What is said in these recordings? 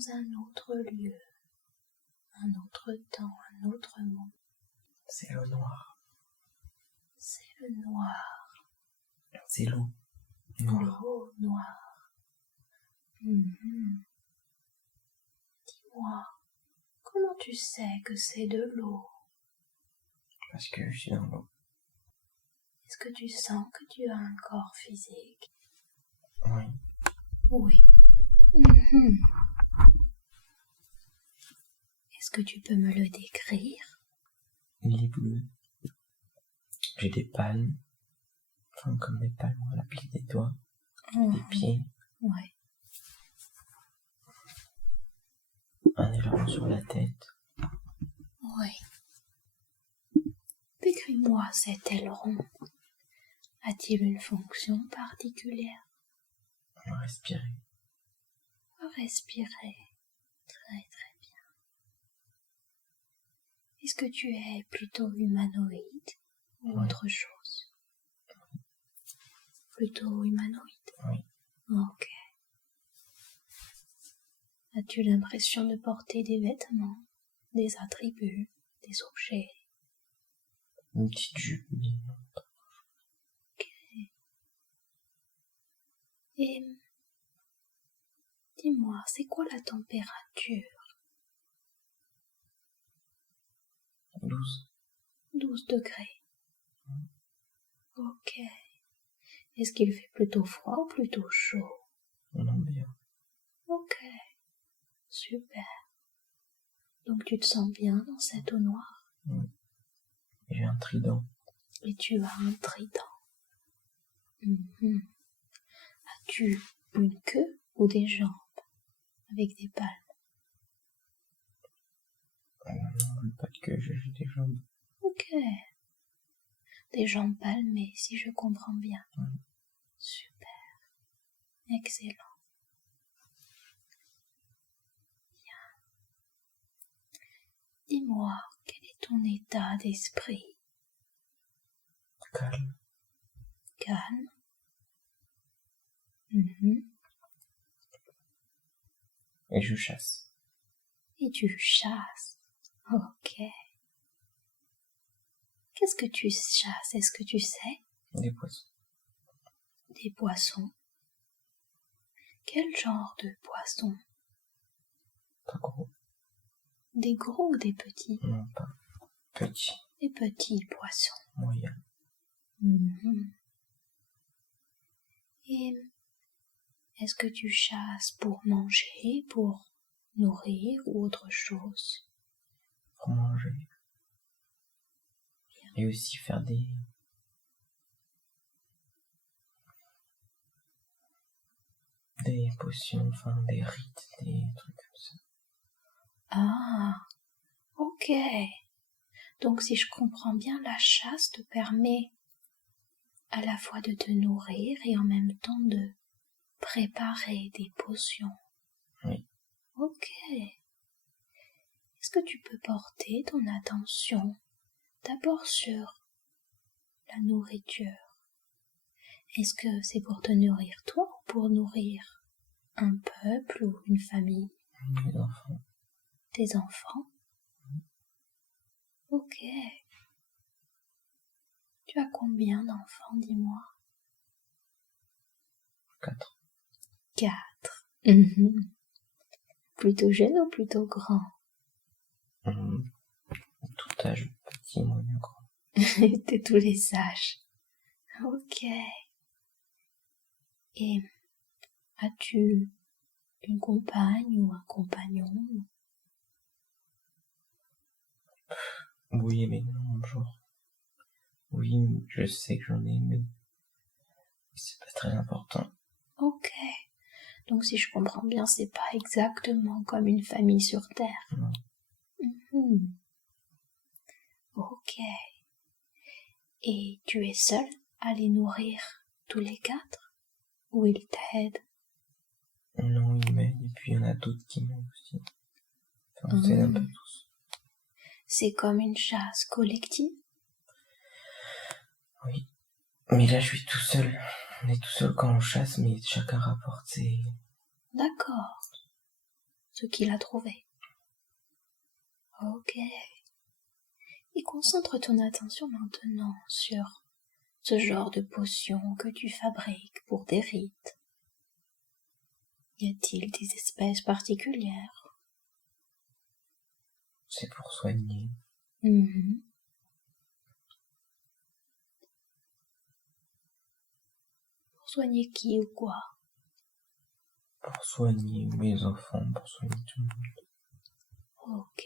dans un autre lieu, un autre temps, un autre monde. C'est le noir. C'est le noir. C'est l'eau noire. L'eau noire. Mhm. Dis-moi, comment tu sais que c'est de l'eau? Parce que je suis dans l'eau. Est-ce que tu sens que tu as un corps physique? Oui. Oui. Mhm. Est-ce que tu peux me le décrire? Il est bleu. J'ai des palmes. Enfin, comme des palmes à la pile des doigts. Des pieds. Ouais. Un aileron sur la tête. Oui. Décris-moi cet aileron. A-t-il une fonction particulière? Respirer. Respirer. Très très bien. Est-ce que tu es plutôt humanoïde ou Oui. autre chose? Plutôt humanoïde? Oui. Ok. As-tu l'impression de porter des vêtements, des attributs, des objets? Une petite jupe, mais non. Et dis-moi, c'est quoi la température? 12. 12 degrés. Ok. Est-ce qu'il fait plutôt froid ou plutôt chaud? On en bien. Ok. Super. Donc tu te sens bien dans cette eau noire? Oui. J'ai un trident. Et tu as un trident. Mhm. As-tu une queue ou des jambes avec des palmes? Non, pas de queue, j'ai des jambes. Ok. Des jambes palmées, si je comprends bien. Super. Excellent. Bien. Dis-moi, quel est ton état d'esprit? Calme. Calme. Mhm. Et je chasse. Et tu chasses. Ok. Qu'est-ce que tu chasses? Est-ce que tu sais? Des poissons. Des poissons. Quel genre de poissons? Pas gros. Des gros ou des petits? Non, pas petit. Des petits poissons. Moyen. Mhm. Et est-ce que tu chasses pour manger, pour nourrir ou autre chose? Pour manger. Et aussi faire des potions, enfin des rites, des trucs comme ça. Ah, ok. Donc si je comprends bien, la chasse te permet à la fois de te nourrir et en même temps de préparer des potions. Oui. Ok. Est-ce que tu peux porter ton attention d'abord sur la nourriture? Est-ce que c'est pour te nourrir toi ou pour nourrir un peuple ou une famille? Les enfants. Tes enfants? Ok. Tu as combien d'enfants, dis-moi? 4. 4. Mhm. Plutôt jeune ou plutôt grand? Tout âge, petit, moyen, grand. De tous les âges. Ok. Et as-tu une compagne ou un compagnon? Oui, mais non, genre. Oui, je sais que j'en ai, mais c'est pas très important. Ok. Donc si je comprends bien, c'est pas exactement comme une famille sur Terre. Non. Mhm. Ok. Et tu es seul à les nourrir tous les 4? Ou ils t'aident? Non, il m'aide, et puis il y en a d'autres qui m'aident aussi. Enfin, on s'aide un peu tous. C'est comme une chasse collective? Oui. Mais là, je suis tout seul. On est tout seul quand on chasse, mais chacun rapporte ses... D'accord. ce qu'il a trouvé. Ok. Et concentre ton attention maintenant sur ce genre de potion que tu fabriques pour des rites. Y a-t-il des espèces particulières? C'est pour soigner. Mhm. Pour soigner qui ou quoi? Pour soigner mes enfants, pour soigner tout le monde. Ok.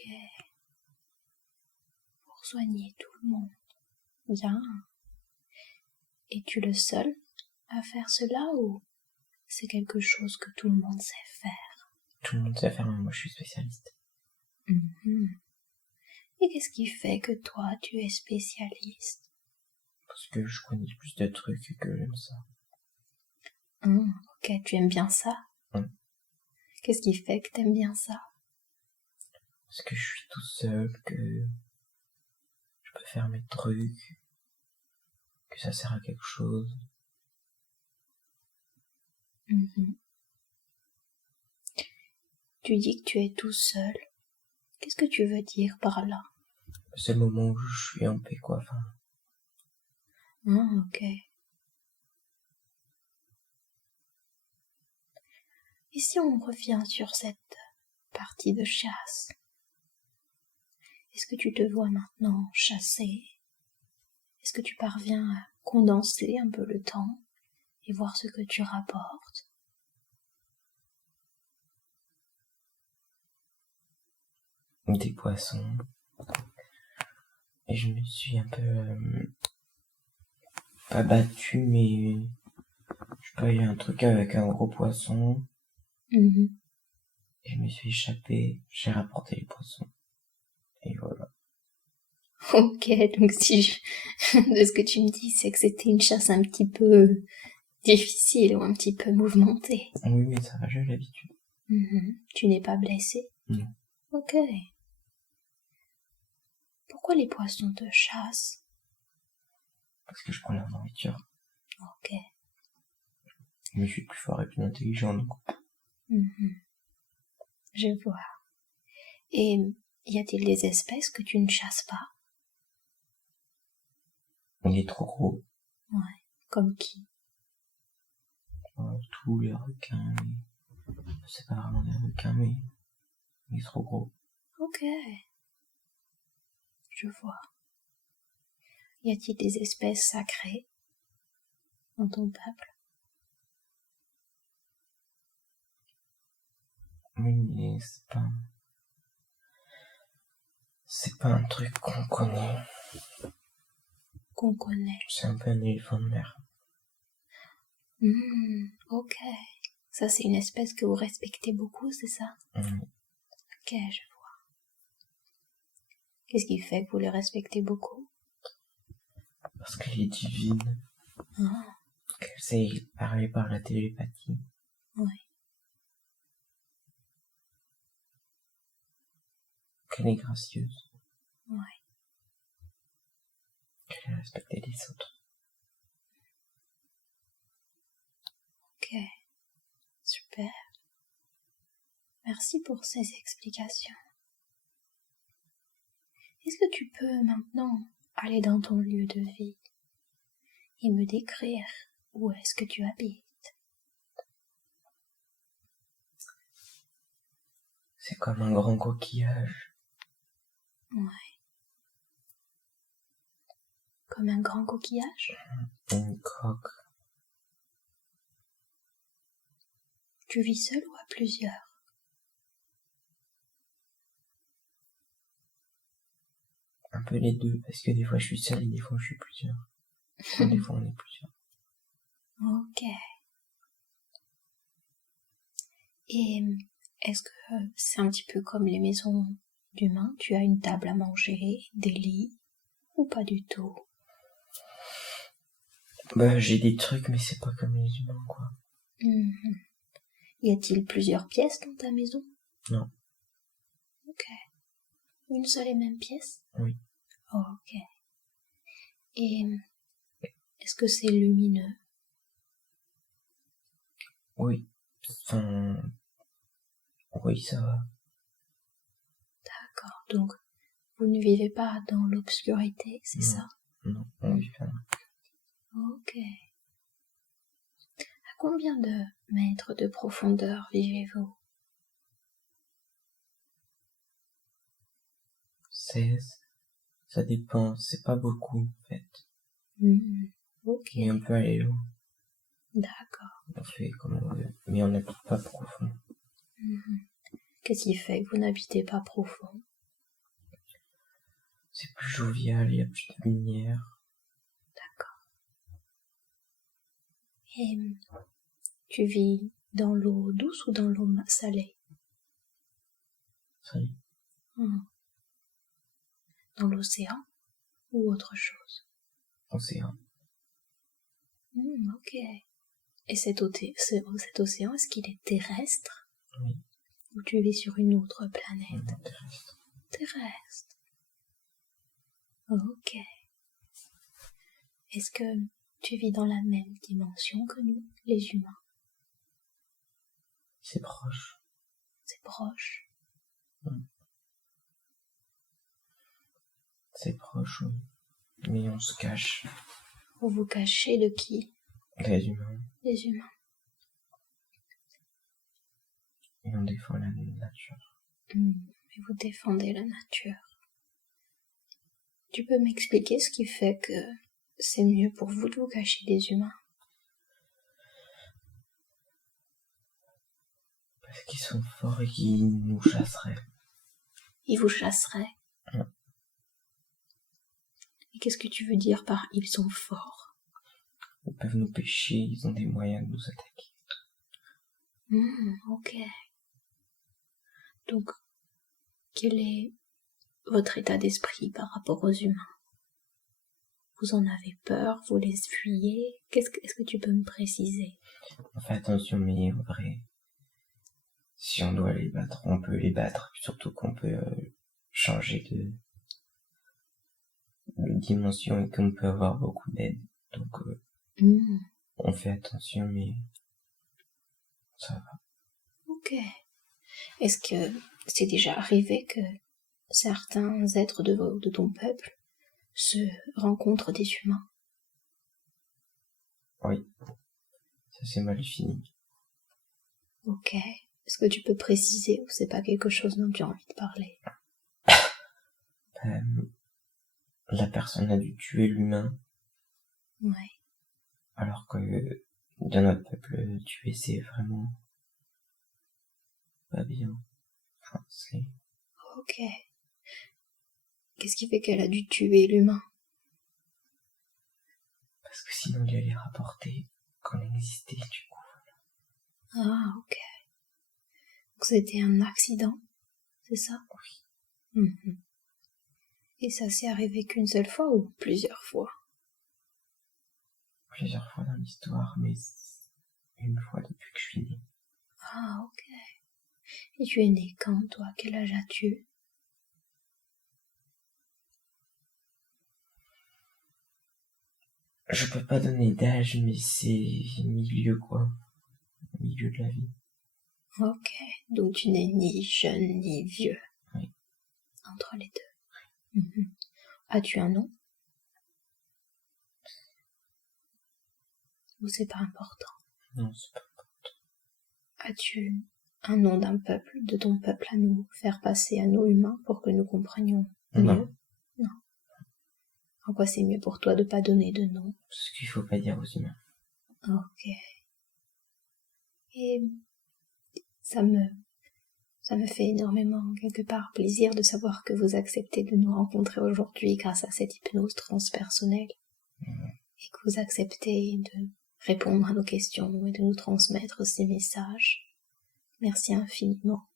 Pour soigner tout le monde. Bien. Es-tu le seul à faire cela ou c'est quelque chose que tout le monde sait faire? Tout le monde sait faire, mais moi je suis spécialiste. Mhm. Et qu'est-ce qui fait que toi tu es spécialiste? Parce que je connais plus de trucs et que j'aime ça. Ok, tu aimes bien ça? Qu'est-ce qui fait que t'aimes bien ça? Parce que je suis tout seul, que je peux faire mes trucs, que ça sert à quelque chose. Mhm. Tu dis que tu es tout seul. Qu'est-ce que tu veux dire par là? C'est le moment où je suis en paix, quoi. Enfin, Ok. Et si on revient sur cette partie de chasse? Est-ce que tu te vois maintenant chasser? Est-ce que tu parviens à condenser un peu le temps et voir ce que tu rapportes? des poissons. Et je me suis un peu pas battu, mais je sais pas, il y a un truc avec un gros poisson. Mhm. Et je me suis échappé, j'ai rapporté les poissons. Et voilà. Ok, donc si de ce que tu me dis, c'est que c'était une chasse un petit peu difficile ou un petit peu mouvementée. Oui, mais ça va, j'ai l'habitude. Tu n'es pas blessé? Non. Ok. Pourquoi les poissons te chassent? Parce que je prends leur nourriture. Ok. Mais je suis plus fort et plus intelligent, donc. Je vois. Et y a-t-il des espèces que tu ne chasses pas? Il est trop gros. Ouais. Comme qui? Tous les requins, c'est pas vraiment des requins, mais il est trop gros. Ok. Je vois. Y a-t-il des espèces sacrées dans ton peuple? Oui, mais c'est pas un truc qu'on connaît. Qu'on connaît. C'est un peu un éléphant de mer. Ok. Ça, c'est une espèce que vous respectez beaucoup, c'est ça? Ok, je vois. Qu'est-ce qui fait que vous le respectez beaucoup? Parce qu'elle est divine. Qu'elle sait parler par la télépathie. Oui. Qu'elle est gracieuse. Oui. Qu'elle est respectée des autres. Ok. Super. Merci pour ces explications. Est-ce que tu peux maintenant aller dans ton lieu de vie et me décrire où est-ce que tu habites? C'est comme un grand coquillage. Ouais. Comme un grand coquillage? Une coque. Tu vis seul ou à plusieurs? Un peu les deux, parce que des fois je suis seul et des fois je suis plusieurs. Enfin, des fois on est plusieurs. Ok. Et est-ce que c'est un petit peu comme les maisons d'humains? Tu as une table à manger, des lits, ou pas du tout? Bah, j'ai des trucs, mais c'est pas comme les humains, quoi. Y a-t-il plusieurs pièces dans ta maison? Non. Ok. Une seule et même pièce? Oui. Ok. Et est-ce que c'est lumineux? Oui. Enfin, oui, ça va. Donc, vous ne vivez pas dans l'obscurité, c'est Non. ça? Non, on vit pas. Ok. À combien de mètres de profondeur vivez-vous? 16. Ça dépend, c'est pas beaucoup, en fait. Ok, Mais on peut aller loin. d'accord. On fait comme on veut. Mais on n'habite pas profond. Qu'est-ce qui fait que vous n'habitez pas profond? C'est plus jovial, il y a plus de lumière. D'accord. Et tu vis dans l'eau douce ou dans l'eau salée? Salut. Dans l'océan ou autre chose? Océan. Ok. Et cet océan, est-ce qu'il est terrestre? Oui. Ou tu vis sur une autre planète? Non, terrestre. Terrestre. Ok. Est-ce que tu vis dans la même dimension que nous, les humains? C'est proche. C'est proche. C'est proche, oui. Mais on se cache. Vous vous cachez de qui? Les humains. Les humains. Et on défend la nature. Mais vous défendez la nature. Tu peux m'expliquer ce qui fait que c'est mieux pour vous de vous cacher des humains? Parce qu'ils sont forts et qu'ils nous chasseraient. Ils vous chasseraient. Ouais. Et qu'est-ce que tu veux dire par ils sont forts? Ils peuvent nous pêcher, ils ont des moyens de nous attaquer. Ok. Donc, quel est votre état d'esprit par rapport aux humains? Vous en avez peur? Vous les fuyez? Est-ce que tu peux me préciser? On fait attention, mais en vrai, si on doit les battre, on peut les battre. Surtout qu'on peut changer de dimension et qu'on peut avoir beaucoup d'aide. Donc, on fait attention, mais ça va. Ok. Est-ce que c'est déjà arrivé que certains êtres de ton peuple se rencontrent des humains? Oui. Ça c'est mal fini. Ok. Est-ce que tu peux préciser ou c'est pas quelque chose dont tu as envie de parler? La personne a dû tuer l'humain. Ouais. Alors que dans notre peuple, tuer c'est vraiment pas bien. Enfin, c'est... Ok. Qu'est-ce qui fait qu'elle a dû tuer l'humain? Parce que sinon il allait rapporter qu'on existait du coup. Ah, ok. Donc c'était un accident, c'est ça? Oui. Et ça s'est arrivé qu'une seule fois ou plusieurs fois? Plusieurs fois dans l'histoire, mais une fois depuis que je suis né. Ah, ok. Et tu es né quand, toi? Quel âge as-tu? Je peux pas donner d'âge, mais c'est milieu quoi. Milieu de la vie. Ok. Donc tu n'es ni jeune ni vieux. Oui. Entre les deux. As-tu un nom? Ou c'est pas important? Non, c'est pas... As-tu un nom d'un peuple, de ton peuple à nous faire passer à nous humains pour que nous comprenions mieux? Non. En quoi c'est mieux pour toi de pas donner de nom? Parce qu'il faut pas dire aux humains. Ok. Et ça me fait énormément, quelque part, plaisir de savoir que vous acceptez de nous rencontrer aujourd'hui grâce à cette hypnose transpersonnelle. Et que vous acceptez de répondre à nos questions et de nous transmettre ces messages. Merci infiniment.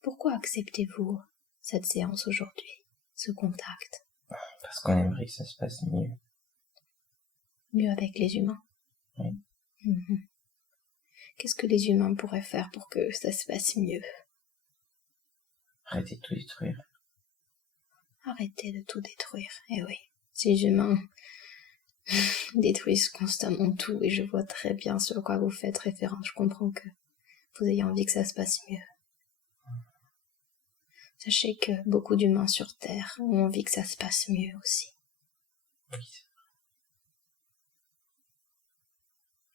Pourquoi acceptez-vous cette séance aujourd'hui, ce contact? Parce qu'on aimerait que ça se passe mieux. Mieux avec les humains? Oui. Qu'est-ce que les humains pourraient faire pour que ça se passe mieux? Arrêtez de tout détruire. Arrêtez de tout détruire. Eh oui, ces humains détruisent constamment tout et je vois très bien sur quoi vous faites référence. Je comprends que vous ayez envie que ça se passe mieux. Sachez que beaucoup d'humains sur Terre ont envie que ça se passe mieux aussi. Oui,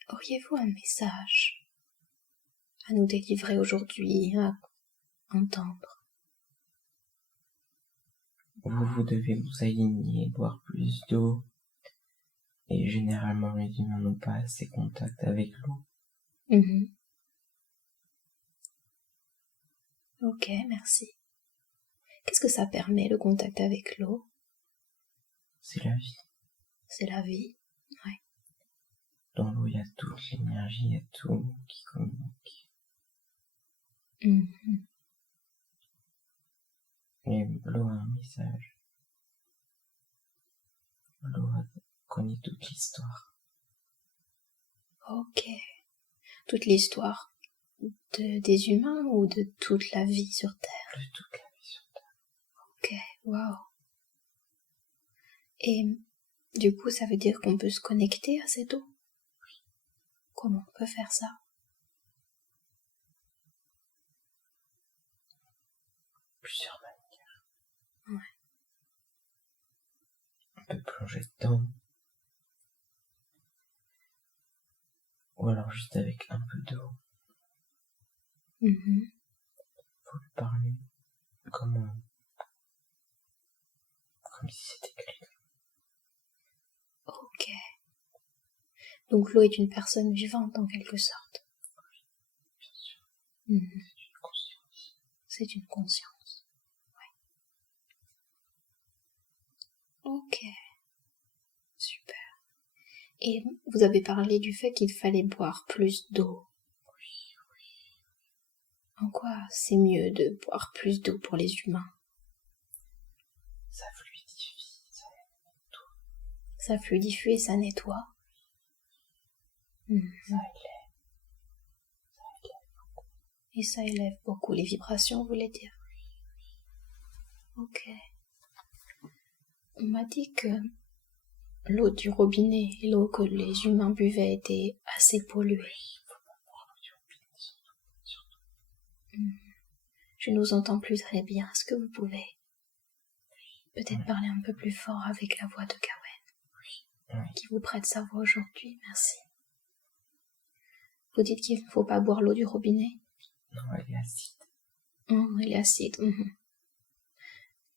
Auriez-vous un message à nous délivrer aujourd'hui, à entendre? vous devez vous aligner, boire plus d'eau. Et généralement, les humains n'ont pas assez contact avec l'eau. Ok, merci. Qu'est-ce que ça permet, le contact avec l'eau? C'est la vie. C'est la vie. Ouais. Dans l'eau, il y a toute l'énergie, il y a tout qui communique. Et l'eau a un message. L'eau connaît toute l'histoire. Ok. Toute l'histoire des humains ou de toute la vie sur Terre? De toute la vie sur Terre. Ok, wow. Et du coup, ça veut dire qu'on peut se connecter à cette eau? Oui. Comment on peut faire ça? Plusieurs manières. Ouais. On peut plonger dedans. Ou alors juste avec un peu d'eau. Faut lui parler comme si c'était quelqu'un. Ok. Donc l'eau est une personne vivante en quelque sorte. Oui, bien sûr. C'est une conscience. C'est une conscience. Ouais. Ok. Super. Et vous avez parlé du fait qu'il fallait boire plus d'eau. Oui. En quoi c'est mieux de boire plus d'eau pour les humains? Ça fluidifie, ça nettoie. Ça fluidifie et ça nettoie. Ça élève. Et ça élève beaucoup les vibrations, vous voulez dire? Ok. On m'a dit que l'eau du robinet, l'eau que les humains buvaient était assez polluée. Il faut pas boire l'eau du robinet, surtout. Je ne vous entends plus très bien. Est-ce que vous pouvez peut-être parler un peu plus fort avec la voix de Gawain, qui vous prête sa voix aujourd'hui? Merci. Vous dites qu'il ne faut pas boire l'eau du robinet? Non, elle est acide. Elle est acide.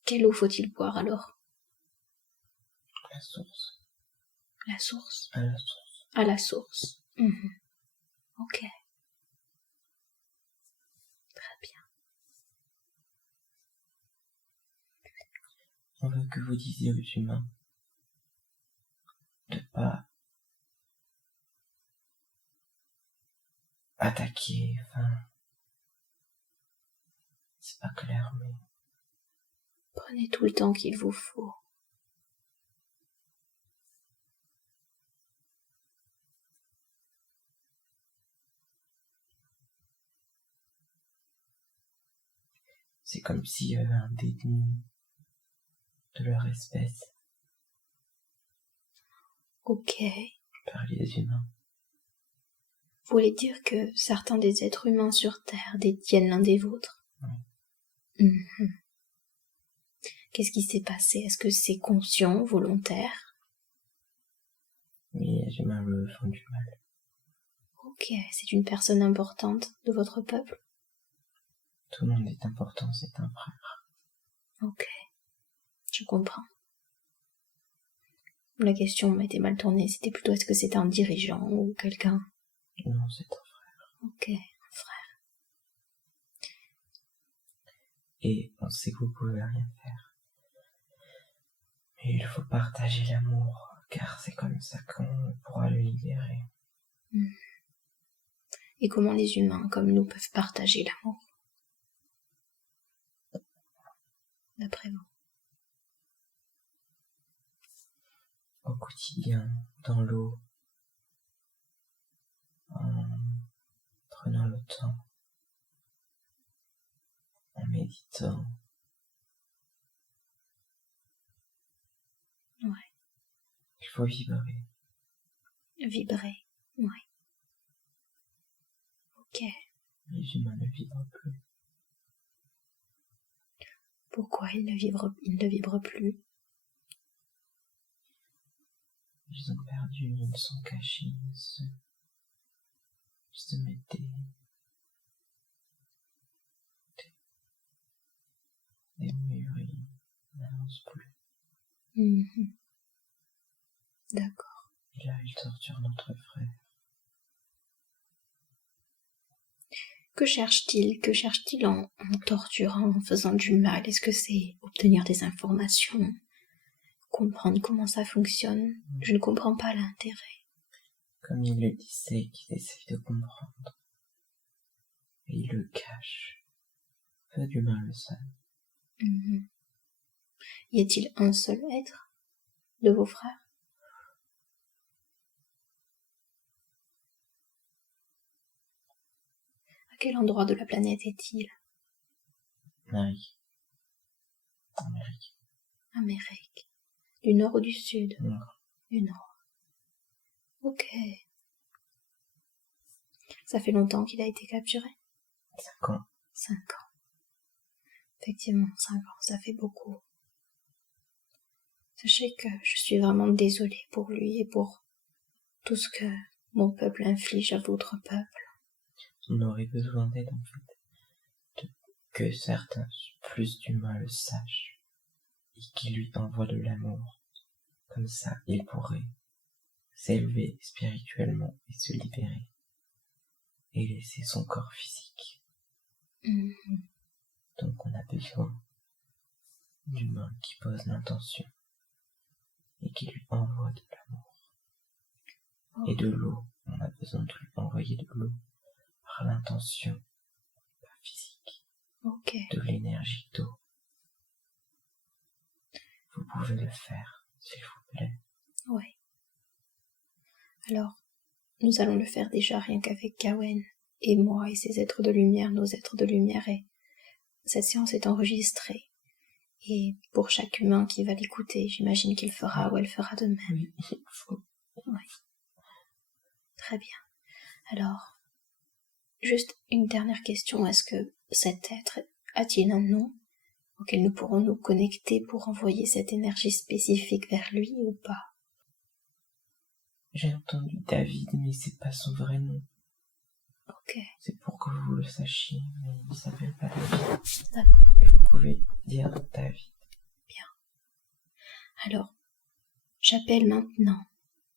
Quelle eau faut-il boire alors? La source. La source? À la source. À la source. Ok. Très bien. On veut que vous disiez aux humains de pas attaquer, c'est pas clair, mais Prenez tout le temps qu'il vous faut. c'est comme s'il y avait un détenu de leur espèce Ok. par les humains. Vous voulez dire que certains des êtres humains sur Terre détiennent l'un des vôtres? Oui. Qu'est-ce qui s'est passé? Est-ce que c'est conscient, volontaire? Oui, les humains le font du mal. Ok, c'est une personne importante de votre peuple? Tout le monde est important, c'est un frère. Ok, je comprends. La question m'a été mal tournée, c'était plutôt est-ce que c'est un dirigeant ou quelqu'un? Non, c'est un frère. Ok, un frère. Et on sait que vous pouvez rien faire. Mais il faut partager l'amour, car c'est comme ça qu'on pourra le libérer. Et comment les humains comme nous peuvent partager l'amour? D'après vous? Au quotidien, dans l'eau, en prenant le temps, en méditant. Ouais. Il faut vibrer. Vibrer, ouais. Ok. Les humains ne vibrent plus. Pourquoi il ne vibre plus? Ils ont perdu, ils sont cachés, ils se mettent des murs et ils n'avancent plus. D'accord. Et là, ils torturent notre frère. Que cherche-t-il? Que cherche-t-il en torturant, en faisant du mal? Est-ce que c'est obtenir des informations? Comprendre comment ça fonctionne? Je ne comprends pas l'intérêt. Comme il le disait, qu'il essaye de comprendre. Et il le cache. Peu d'humains le savent. Y a-t-il un seul être de vos frères? À quel endroit de la planète est-il? Amérique. Amérique. Du nord ou du sud? Nord. Du nord. Ok. Ça fait longtemps qu'il a été capturé? 5 ans. 5 ans. Effectivement, 5 ans, ça fait beaucoup. Sachez que je suis vraiment désolée pour lui et pour tout ce que mon peuple inflige à votre peuple. On aurait besoin d'aide, en fait. Que certains, plus d'humains le sachent. Et qui lui envoient de l'amour. Comme ça, il pourrait s'élever spirituellement et se libérer. Et laisser son corps physique. Donc on a besoin d'humains qui posent l'intention et qui lui envoient de l'amour. Et de l'eau. On a besoin de lui envoyer de l'eau par l'intention, pas physique. Ok. De l'énergie d'eau. Vous pouvez le faire, s'il vous plaît. Oui. Alors, nous allons le faire déjà rien qu'avec Gawain et moi et ces êtres de lumière, nos êtres de lumière. Et cette séance est enregistrée. Et pour chaque humain qui va l'écouter, j'imagine qu'il fera ou elle fera de même. Oui, il faut. Oui. Très bien. Alors, juste une dernière question. Est-ce que cet être a-t-il un nom auquel nous pourrons nous connecter pour envoyer cette énergie spécifique vers lui ou pas? J'ai entendu David, mais c'est pas son vrai nom. Ok. C'est pour que vous le sachiez, mais il s'appelle pas David. D'accord. Et vous pouvez dire David. Bien. Alors, j'appelle maintenant,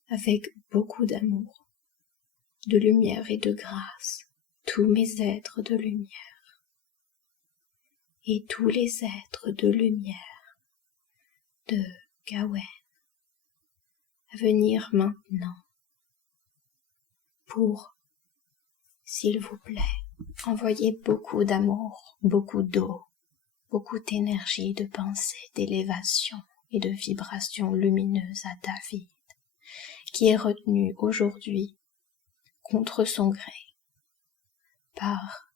avec beaucoup d'amour, de lumière et de grâce, tous mes êtres de lumière et tous les êtres de lumière de Gawain à venir maintenant pour, s'il vous plaît, envoyer beaucoup d'amour, beaucoup d'eau, beaucoup d'énergie, de pensée, d'élévation et de vibration lumineuse à David, qui est retenu aujourd'hui contre son gré par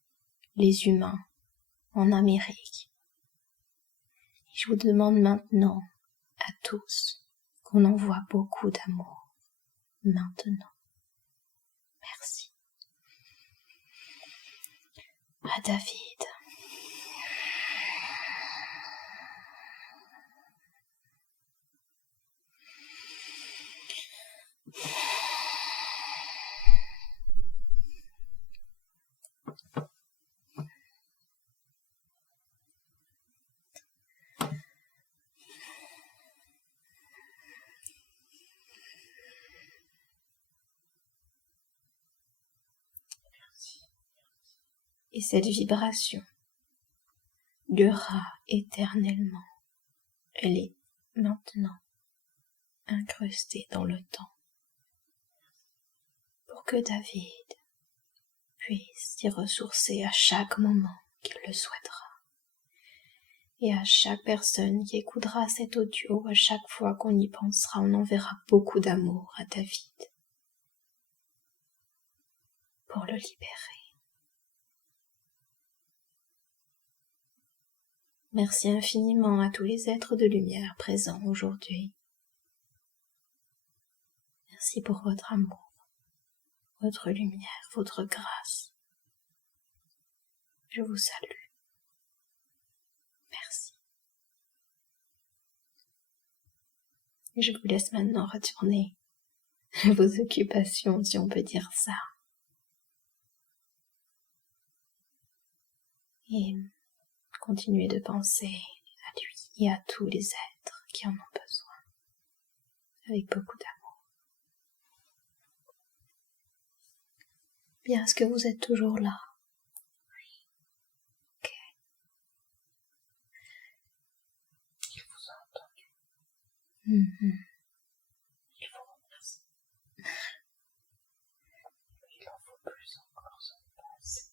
les humains en Amérique. Et je vous demande maintenant à tous qu'on envoie beaucoup d'amour maintenant. Merci. À David. Et cette vibration durera éternellement. Elle est maintenant incrustée dans le temps pour que David puisse s'y ressourcer à chaque moment qu'il le souhaitera. Et à chaque personne qui écoutera cet audio, à chaque fois qu'on y pensera, on enverra beaucoup d'amour à David pour le libérer. Merci infiniment à tous les êtres de lumière présents aujourd'hui. Merci pour votre amour, votre lumière, votre grâce. Je vous salue. Merci. Et je vous laisse maintenant retourner à vos occupations, si on peut dire ça. Et continuez de penser à lui et à tous les êtres qui en ont besoin, avec beaucoup d'amour. Bien, est-ce que vous êtes toujours là? Oui. Ok. Il vous a entendu. Il vous remercie. Il en faut plus encore, ça n'est pas assez.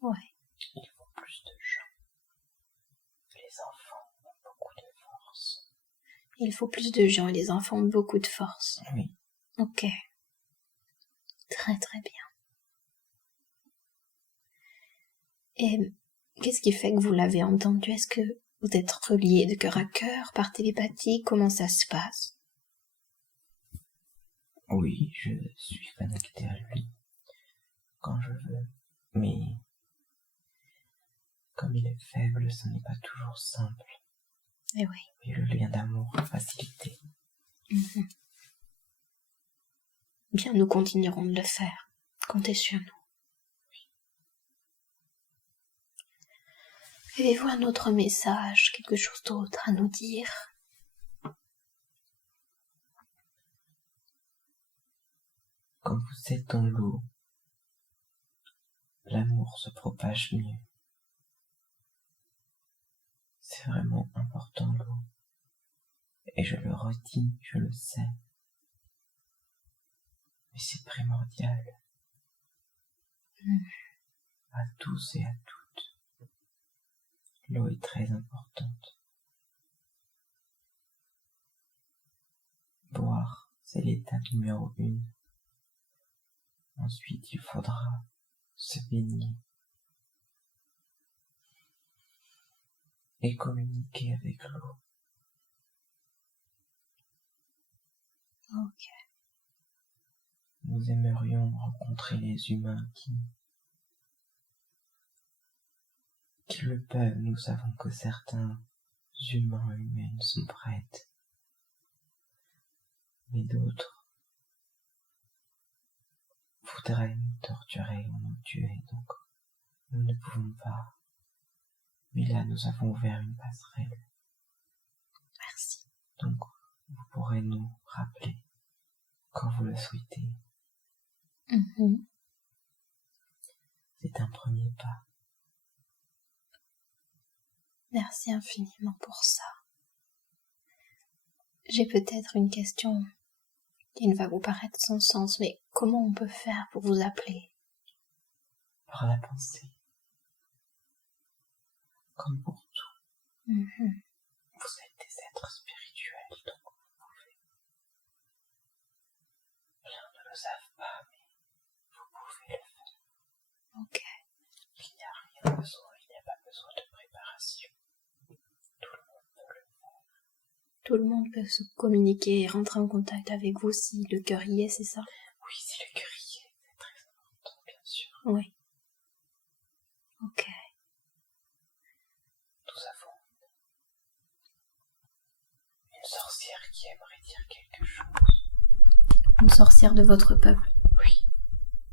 Ouais. Il faut plus de gens. Les enfants ont beaucoup de force. Il faut plus de gens et les enfants ont beaucoup de force. Oui. Ok. Très très bien. Et qu'est-ce qui fait que vous l'avez entendu? Est-ce que vous êtes relié de cœur à cœur, par télépathie? Comment ça se passe? Oui, je suis connecté à lui quand je veux, mais comme il est faible, ce n'est pas toujours simple. Eh oui. Et le lien d'amour est facilité. Bien, nous continuerons de le faire. Comptez sur nous. Avez-vous un autre message, quelque chose d'autre à nous dire? Quand vous êtes dans l'eau, l'amour se propage mieux. C'est vraiment important, l'eau. Et je le redis, je le sais. Mais c'est primordial. À tous et à toutes. L'eau est très importante. Boire, c'est l'étape numéro 1. Ensuite, il faudra se baigner et communiquer avec l'eau. Ok. Nous aimerions rencontrer les humains qui le peuvent. Nous savons que certains humains et humaines sont prêtes, mais d'autres voudraient nous torturer ou nous tuer, donc nous ne pouvons pas. Mais là, nous avons ouvert une passerelle. Merci. Donc, vous pourrez nous rappeler quand vous le souhaitez. C'est un premier pas. Merci infiniment pour ça. J'ai peut-être une question qui ne va vous paraître sans sens, mais comment on peut faire pour vous appeler? Par la pensée. Comme pour tout. Vous êtes des êtres spirituels, donc vous pouvez. Plein ne le savent pas, mais vous pouvez le faire. Ok. Il n'y a rien besoin, il n'y a pas besoin de préparation. Tout le monde peut le faire. Tout le monde peut se communiquer et rentrer en contact avec vous si le cœur y est, c'est ça? Oui, si le cœur y est, c'est très important, bien sûr. Oui. Ok. Nous avons une sorcière qui aimerait dire quelque chose. Une sorcière de votre peuple? Oui.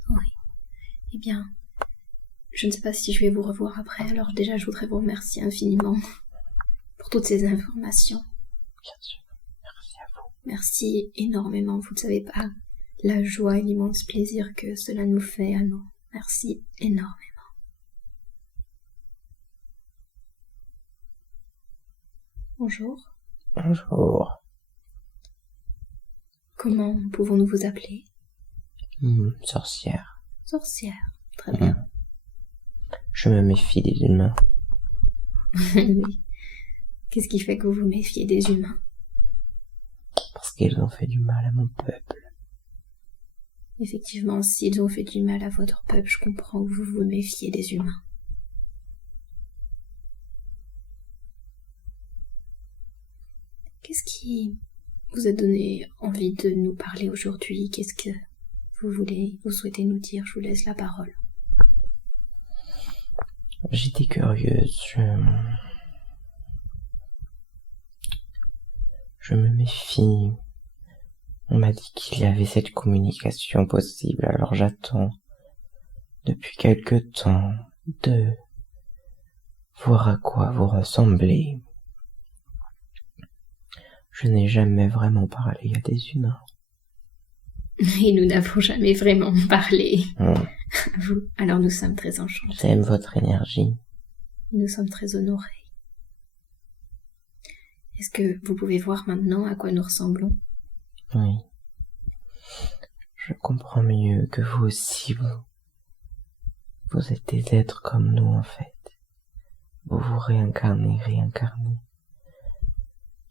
Oui. Eh bien, je ne sais pas si je vais vous revoir après, alors déjà je voudrais vous remercier infiniment pour toutes ces informations. Bien sûr. Merci à vous. Merci énormément, vous ne savez pas la joie et l'immense plaisir que cela nous fait à nous. Merci énormément. Bonjour. Bonjour. Comment pouvons-nous vous appeler? Sorcière. Sorcière. Très bien. Je me méfie des humains. Oui. Qu'est-ce qui fait que vous vous méfiez des humains? Parce qu'ils ont fait du mal à mon peuple. Effectivement, s'ils ont fait du mal à votre peuple, je comprends que vous vous méfiez des humains. Qu'est-ce qui vous a donné envie de nous parler aujourd'hui? Qu'est-ce que vous souhaitez nous dire? Je vous laisse la parole. J'étais curieuse, je me méfie On m'a dit qu'il y avait cette communication possible, alors j'attends depuis quelque temps de voir à quoi vous ressemblez. Je n'ai jamais vraiment parlé à des humains. Et nous n'avons jamais vraiment parlé Hmm. à vous. Alors nous sommes très enchantés. J'aime votre énergie. Nous sommes très honorés. Est-ce que vous pouvez voir maintenant à quoi nous ressemblons? Oui. Je comprends mieux que vous aussi, vous êtes des êtres comme nous en fait. Vous vous réincarnez.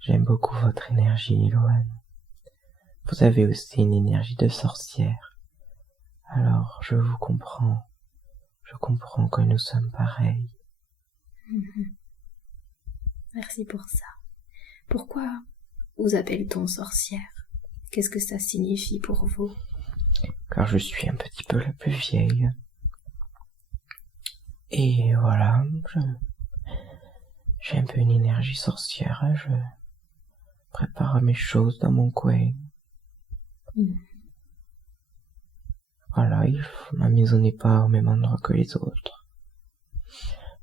J'aime beaucoup votre énergie, Eloane. Vous avez aussi une énergie de sorcière. Alors, je vous comprends. Je comprends que nous sommes pareils. Merci pour ça. Pourquoi vous appelle-t-on sorcière? Qu'est-ce que ça signifie pour vous? Car je suis un petit peu la plus vieille. Et voilà, j'ai un peu une énergie sorcière. Je prépare mes choses dans mon coin. Voilà, ma maison n'est pas au même endroit que les autres.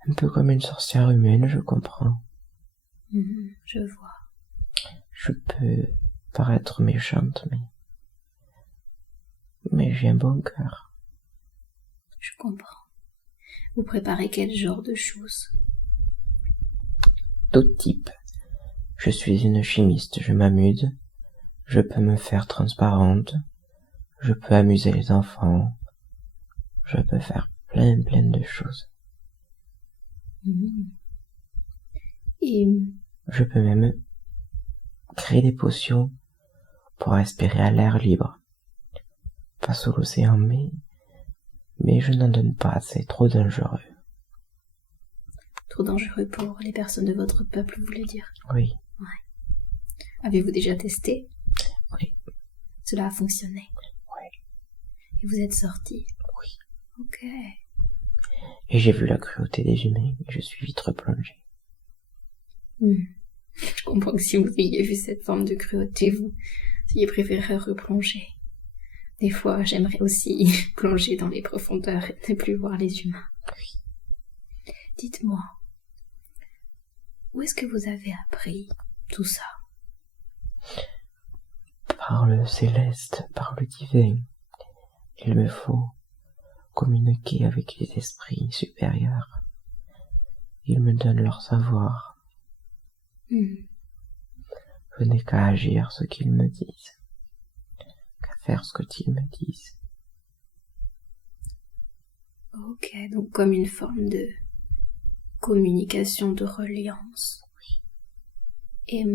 Un peu comme une sorcière humaine, je comprends. Je vois. Je peux paraître méchante, mais j'ai un bon cœur. Je comprends. Vous préparez quel genre de choses? Tout type. Je suis une chimiste, je m'amuse. Je peux me faire transparente. Je peux amuser les enfants. Je peux faire plein de choses. Et je peux même créer des potions pour respirer à l'air libre. Pas sous l'océan, mais je n'en donne pas, c'est trop dangereux. Trop dangereux pour les personnes de votre peuple, vous voulez dire? Oui. Ouais. Avez-vous déjà testé? Oui. Cela a fonctionné? Oui. Et vous êtes sorti? Oui. Ok. Et j'ai vu la cruauté des humains et je suis vite replongé. Je comprends que si vous ayez vu cette forme de cruauté, vous ayez préféré replonger. Des fois, j'aimerais aussi plonger dans les profondeurs et ne plus voir les humains. Oui. Dites-moi, où est-ce que vous avez appris tout ça? Par le céleste, par le divin, il me faut communiquer avec les esprits supérieurs. Ils me donnent leur savoir. Je n'ai qu'à agir ce qu'ils me disent, qu'à faire ce qu'ils me disent. Ok, donc comme une forme de communication, de reliance. Oui. Et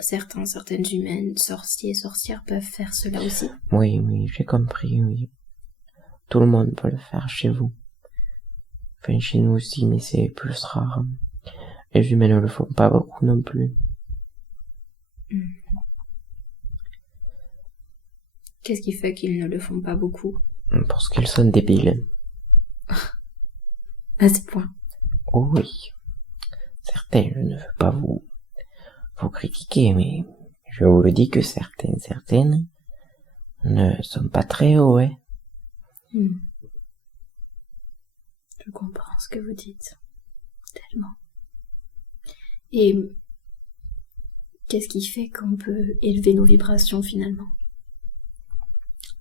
certaines humaines, sorciers, sorcières peuvent faire cela aussi? Oui, j'ai compris, oui. Tout le monde peut le faire chez vous. Enfin, chez nous aussi, mais c'est plus rare. Les humains ne le font pas beaucoup non plus. Qu'est-ce qui fait qu'ils ne le font pas beaucoup? Parce qu'ils sont débiles. À ce point? Oh oui. Certains, je ne veux pas vous critiquer, mais je vous le dis que certaines ne sont pas très hauts, hein. Je comprends ce que vous dites. Tellement. Et qu'est-ce qui fait qu'on peut élever nos vibrations finalement?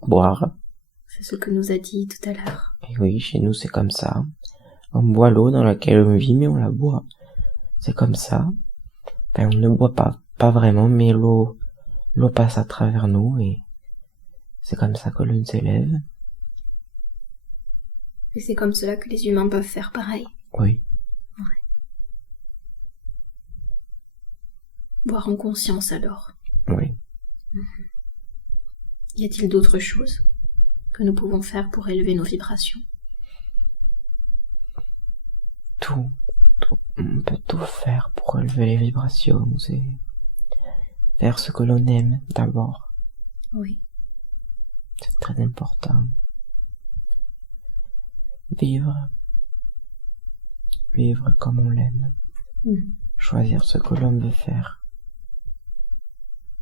Boire. C'est ce que nous a dit tout à l'heure. Et oui, chez nous c'est comme ça. On boit l'eau dans laquelle on vit, mais on la boit. C'est comme ça. Enfin, on ne boit pas vraiment, mais l'eau passe à travers nous et c'est comme ça que l'on s'élève. Et c'est comme cela que les humains peuvent faire pareil? Oui. Ouais. Boire en conscience alors? Oui. Y a-t-il d'autres choses que nous pouvons faire pour élever nos vibrations? Tout. On peut tout faire pour élever les vibrations. C'est faire ce que l'on aime d'abord. Oui. C'est très important. Vivre comme on l'aime. Choisir ce que l'on veut faire.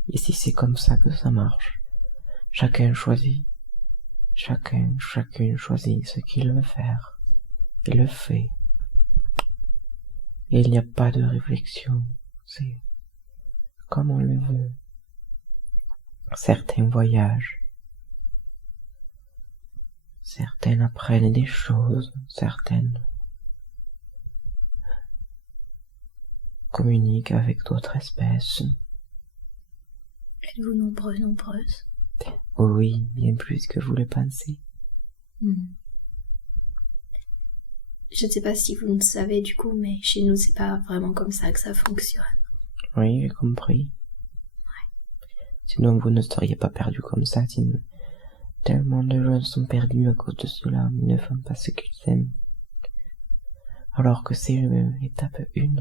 Ici, c'est comme ça que ça marche. Chacune choisit ce qu'il veut faire. Il le fait. Et il n'y a pas de réflexion. C'est comme on le veut. Certains voyagent. Certaines apprennent des choses. Certaines communiquent avec d'autres espèces. Êtes-vous nombreux, nombreuses? Oui, bien plus que vous le pensez. Je ne sais pas si vous le savez du coup, mais chez nous, c'est pas vraiment comme ça que ça fonctionne. Oui, j'ai compris. Sinon, vous ne seriez pas perdu comme ça, sinon. Tellement de gens sont perdus à cause de cela, ils ne font pas ce qu'ils aiment. Alors que c'est l'étape 1,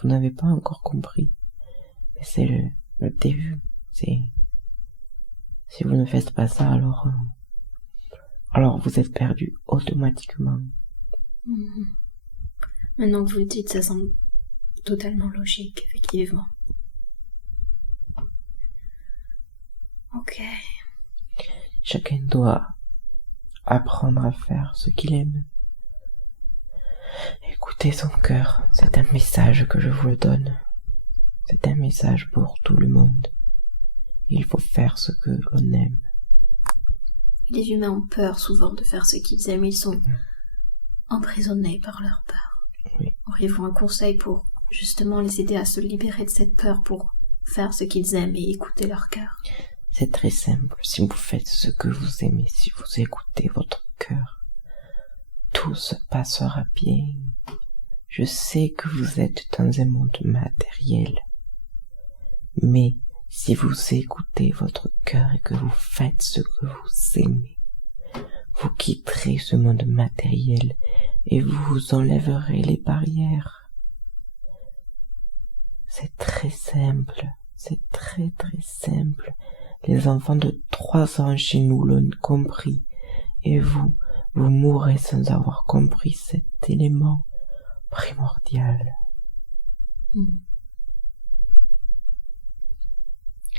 vous n'avez pas encore compris. Mais c'est le début, si vous ne faites pas ça, alors vous êtes perdu automatiquement. Maintenant que vous le dites, ça semble totalement logique, effectivement. Ok. Chacun doit apprendre à faire ce qu'il aime. Écoutez son cœur, c'est un message que je vous le donne. C'est un message pour tout le monde. Il faut faire ce que l'on aime. Les humains ont peur souvent de faire ce qu'ils aiment, ils sont emprisonnés par leur peur. Oui. Auriez-vous un conseil pour justement les aider à se libérer de cette peur pour faire ce qu'ils aiment et écouter leur cœur? C'est très simple. Si vous faites ce que vous aimez, si vous écoutez votre cœur, tout se passera bien. Je sais que vous êtes dans un monde matériel, mais si vous écoutez votre cœur et que vous faites ce que vous aimez, vous quitterez ce monde matériel et vous enlèverez les barrières. C'est très simple, c'est très très simple. Les enfants de 3 ans chez nous l'ont compris, et vous mourrez sans avoir compris cet élément primordial.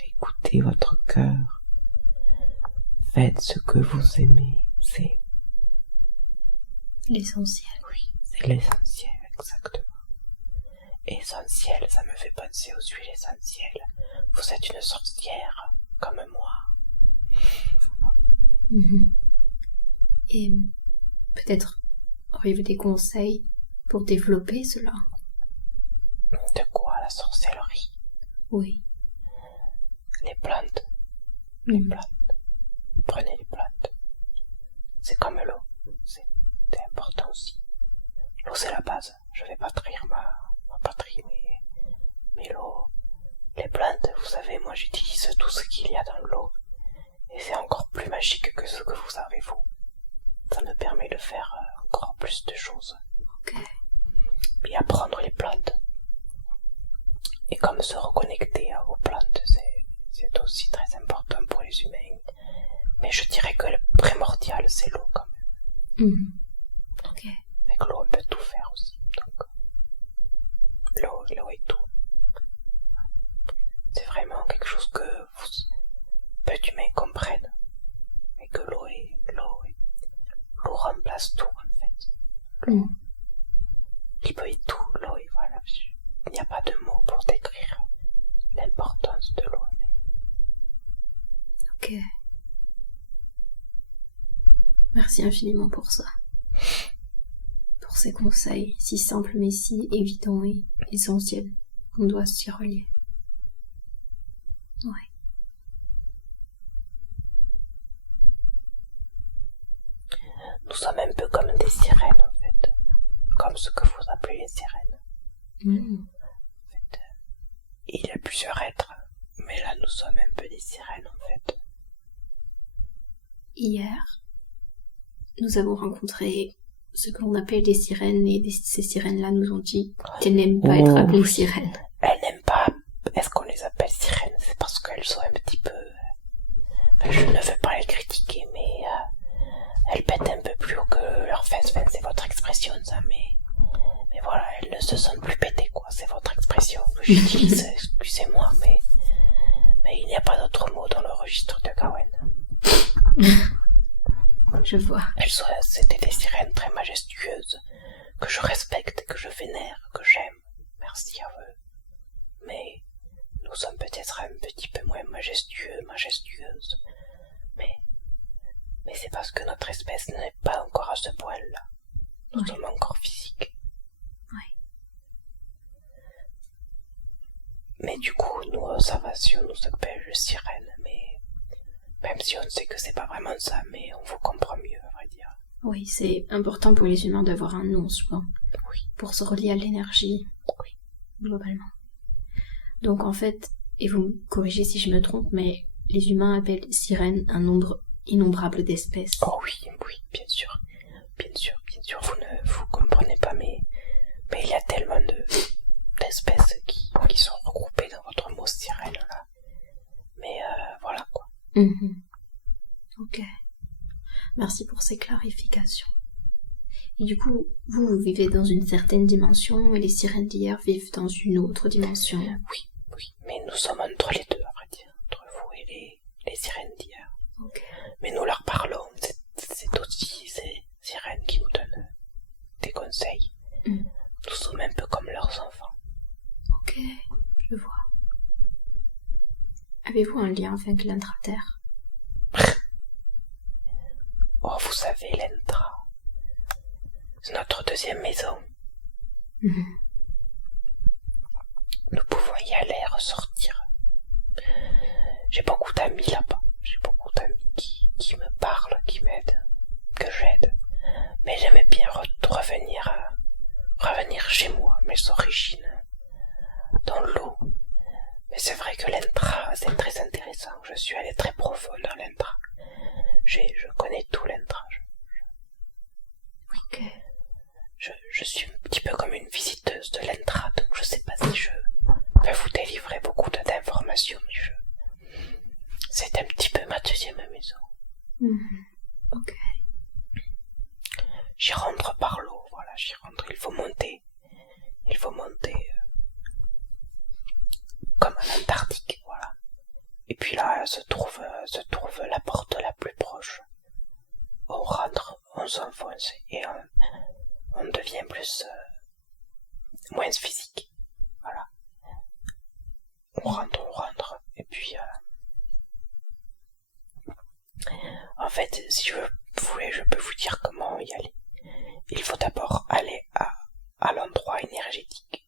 Écoutez votre cœur, faites ce que vous aimez, c'est l'essentiel. Oui, c'est l'essentiel, exactement. Essentiel, ça me fait penser aux huiles essentielles. Vous êtes une sorcière, comme moi. Et peut-être auriez-vous des conseils pour développer cela? De quoi, la sorcellerie? Oui. Les plantes. Les plantes. Prenez les plantes. C'est comme l'eau. C'est important aussi. L'eau, c'est la base. Je vais pas trahir ma patrie, mais l'eau, les plantes, vous savez, moi j'utilise tout ce qu'il y a dans l'eau. Et c'est encore plus magique que ce que vous avez, vous. Ça me permet de faire encore plus de choses. Ok. Puis apprendre les plantes. Et comme se reconnecter aux plantes, c'est aussi très important pour les humains. Mais je dirais que le primordial, c'est l'eau quand même. Ok. Avec l'eau, on peut tout faire aussi. Donc, l'eau et tout. C'est vraiment quelque chose que peu d'humains comprennent. Et que l'eau remplace tout, en fait. L'eau. Il peut être tout, l'eau, et voilà. Il n'y a pas de mots pour décrire l'importance de l'eau. Ok. Merci infiniment pour ça. Pour ces conseils si simples mais si évidents et essentiels. On doit s'y relier. Ouais. Nous sommes un peu comme des sirènes, en fait. Comme ce que vous appelez les sirènes. En fait, il y a plusieurs êtres, mais là, nous sommes un peu des sirènes, en fait. Hier, nous avons rencontré ce que l'on appelle des sirènes, et ces sirènes-là nous ont dit qu'elles n'aiment pas être appelées sirènes. Elles n'aiment pas. Est-ce qu'on les appelle sirènes? C'est parce qu'elles sont un petit peu... Enfin, je ne veux pas les critiquer, mais elles pètent un peu plus haut que leur fesse. Enfin, c'est votre expression, ça, mais voilà, elles ne se sentent plus pétées, quoi. C'est votre expression que j'utilise, excusez-moi, mais il n'y registre de Gawain. Je vois. C'était des sirènes très majestueuses, que je respecte, que je vénère, que j'aime. Merci à eux. Mais nous sommes peut-être un petit peu moins majestueuses. Mais c'est parce que notre espèce n'est pas encore à ce point-là. Nous sommes encore physiques. Oui. Mais du coup, nous, ça va si on nous appelle sirène, mais même si on sait que c'est pas vraiment ça, mais on vous comprend mieux, à vrai dire. Oui, c'est important pour les humains d'avoir un nom souvent. Oui. Pour se relier à l'énergie. Oui. Globalement. Donc en fait, et vous me corrigez si je me trompe, mais les humains appellent sirène un nombre innombrable d'espèces. Oh oui, bien sûr. Vous ne vous comprenez pas, mais il y a tellement d'espèces qui sont regroupées dans votre mot sirène là. Mais voilà quoi. Ok. Merci pour ces clarifications. Et du coup, vous vivez dans une certaine dimension et les sirènes d'hier vivent dans une autre dimension. Oui, mais nous sommes entre les deux, à vrai dire, entre vous et les sirènes d'hier. Ok. Mais nous leur parlons, c'est aussi ces sirènes qui nous donnent des conseils. Nous sommes un peu comme leurs enfants. Ok, je vois. Avez-vous un lien avec l'Intraterre? Oh, vous savez, l'Entra, c'est notre deuxième maison. Nous pouvons y aller et ressortir. J'ai beaucoup d'amis là-bas. J'ai beaucoup d'amis qui me parlent, qui m'aident, que j'aide. Mais j'aimais bien revenir chez moi, mes origines, dans l'eau. Mais c'est vrai que l'Entra, c'est très intéressant. Je suis allé très profond dans l'Entra. Je connais tout l'Entra. Ok. Je suis un petit peu comme une visiteuse de l'Entra, donc je sais pas si je peux vous délivrer beaucoup d'informations, mais c'est un petit peu ma deuxième maison. Ok. J'y rentre par l'eau, voilà, j'y rentre, il faut monter comme en Antarctique, voilà. Et puis là se trouve la porte la plus proche. On rentre, on s'enfonce et on devient moins physique, voilà. On rentre, et puis en fait, si vous voulez, je peux vous dire comment y aller. Il faut d'abord aller à l'endroit énergétique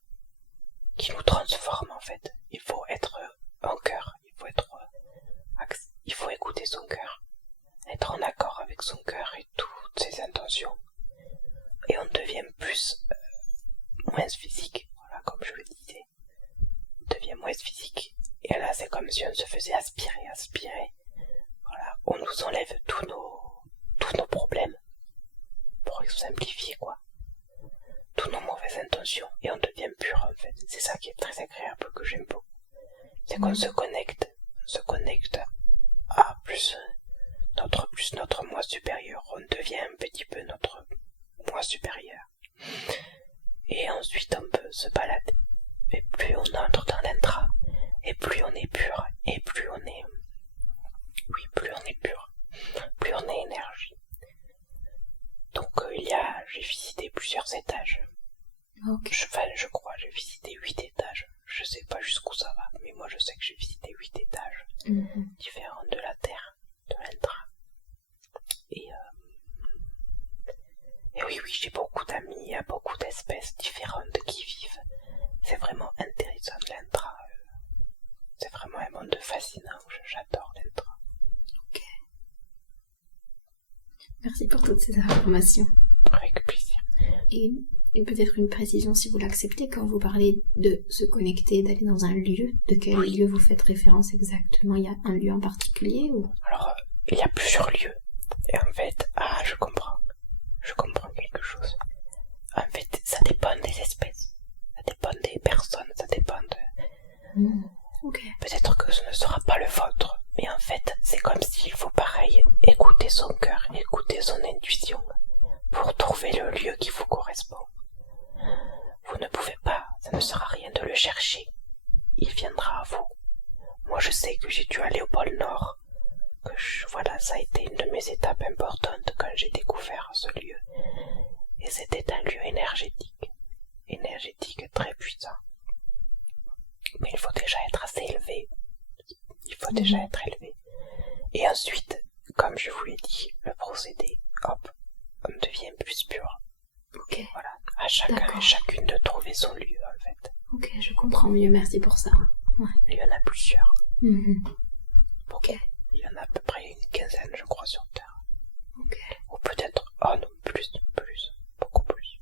qui nous transforme en fait. Il faut être en cœur, il faut écouter son cœur, être en accord avec son cœur et toutes ses intentions. Et on devient moins physique, voilà, comme je le disais. On devient moins physique. Et là, c'est comme si on se faisait aspirer. Voilà, on nous enlève tous nos problèmes, pour simplifier quoi, toutes nos mauvaises intentions, et on devient pur en fait. C'est ça qui est très agréable, que j'aime beaucoup. C'est qu'on se connecte à notre moi supérieur. On devient un petit peu notre moi supérieur. Et ensuite on peut se balader. Et plus on entre dans l'Intra, et plus on est pur, et plus on est pur, plus on est énergie. Donc j'ai visité plusieurs étages. Ok. Je crois, j'ai visité 8 étages. Je sais pas jusqu'où ça va, mais moi je sais que j'ai visité 8 étages différents de la Terre, de l'Intra. Et oui, j'ai beaucoup d'amis, il y a beaucoup d'espèces différentes qui vivent. C'est vraiment intéressant l'Intra. C'est vraiment un monde fascinant, j'adore l'Intra. Ok. Merci pour toutes ces informations. Avec plaisir. Et peut-être une précision si vous l'acceptez, quand vous parlez de se connecter, d'aller dans un lieu, de quel lieu vous faites référence exactement? Il y a un lieu en particulier ou... Alors, il y a plusieurs lieux. Et en fait, je comprends quelque chose. En fait, ça dépend des espèces, ça dépend des personnes, ça dépend de... Ok. Peut-être que ce ne sera pas le vôtre, mais en fait, c'est comme s'il faut pareil, écouter son cœur, écouter son intuition, pour trouver le lieu qui vous correspond. Vous ne pouvez pas, ça ne sert à rien de le chercher, il viendra à vous. Moi je sais que j'ai dû aller au pôle Nord voilà, ça a été une de mes étapes importantes quand j'ai découvert ce lieu. Et c'était un lieu énergétique très puissant. Mais il faut déjà être assez élevé. Et ensuite, comme je vous l'ai dit, le procédé, hop, on devient plus pur. Ok. Voilà, à chacun et chacune de trouver son lieu, en fait. Ok, je comprends mieux, merci pour ça. Ouais. Il y en a plusieurs. Ok. Il y en a à peu près une quinzaine, je crois, sur Terre. Ok. Ou peut-être, oh non, plus, beaucoup plus.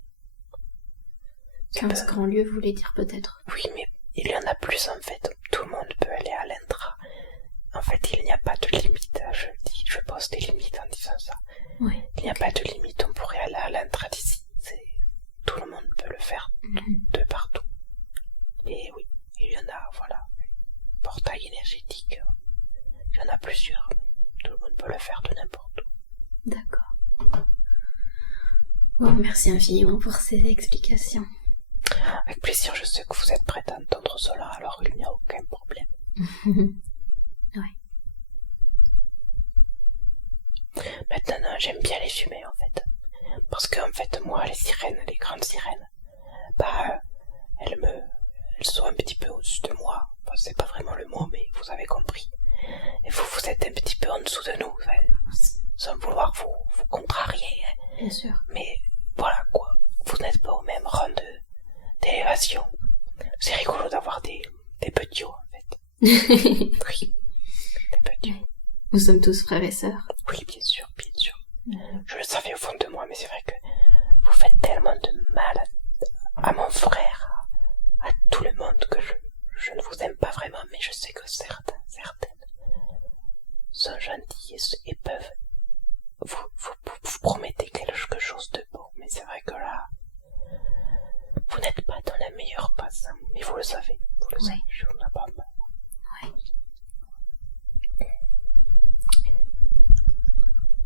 15 grands lieux, vous voulez dire peut-être? Oui, mais il y en a plus, en fait. Tout le monde peut aller à l'intra. En fait, il n'y a pas de limite. Je pose des limites en disant ça. Oui. Il n'y a pas de limite, on pourrait aller à l'intra d'ici. Tout le monde peut le faire de partout. Et oui, il y en a, voilà. Portail énergétique. Il y en a plusieurs, mais tout le monde peut le faire de n'importe où. D'accord. Bon, merci infiniment pour ces explications. Avec plaisir, je sais que vous êtes prête à entendre cela, alors il n'y a aucun problème. Ouais. Maintenant, j'aime bien les humains, en fait. Parce qu'en fait, moi, les sirènes, les grandes sirènes, elles sont un petit peu au-dessus de moi. Enfin, c'est pas vraiment le mot, mais vous avez compris. Et vous êtes un petit peu en dessous de nous, sans vouloir vous contrarier. Bien sûr. Mais voilà, quoi. Vous n'êtes pas au même rang d'élévation. C'est rigolo d'avoir des petits hauts, en fait. Oui, des petits hauts. Nous sommes tous frères et sœurs. Oui, bien sûr. Je le savais au fond de moi, mais c'est vrai que vous faites tellement de mal à mon frère, à tout le monde, que je ne vous aime pas vraiment, mais je sais que certaines sont gentilles et peuvent vous promettez quelque chose de beau, mais c'est vrai que là, vous n'êtes pas dans la meilleure passe, hein, mais vous le savez, je vous en parle pas. Oui.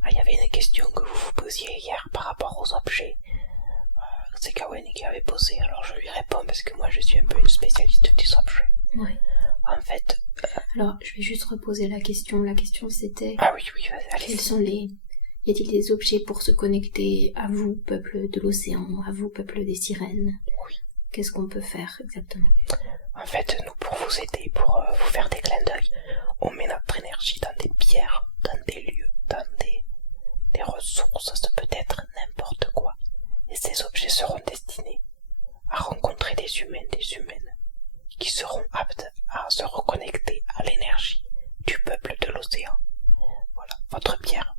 Il y avait une question que vous vous posiez hier par rapport aux objets. C'est Kawen qui avait posé, alors je lui réponds parce que moi je suis un peu une spécialiste des objets. Oui. En fait... Alors, je vais juste reposer la question. La question c'était... Ah oui, allez. Quels sont les... Y a-t-il des objets pour se connecter à vous, peuple de l'océan, à vous, peuple des sirènes? Oui. Qu'est-ce qu'on peut faire exactement? En fait, nous, pour vous aider, pour vous faire des clins d'œil, on met notre énergie dans des pierres, dans des lieux, dans des ressources, ça peut être n'importe quoi. Et ces objets seront destinés à rencontrer des humains, des humaines, qui seront aptes à se reconnecter à l'énergie du peuple de l'océan. Voilà, votre pierre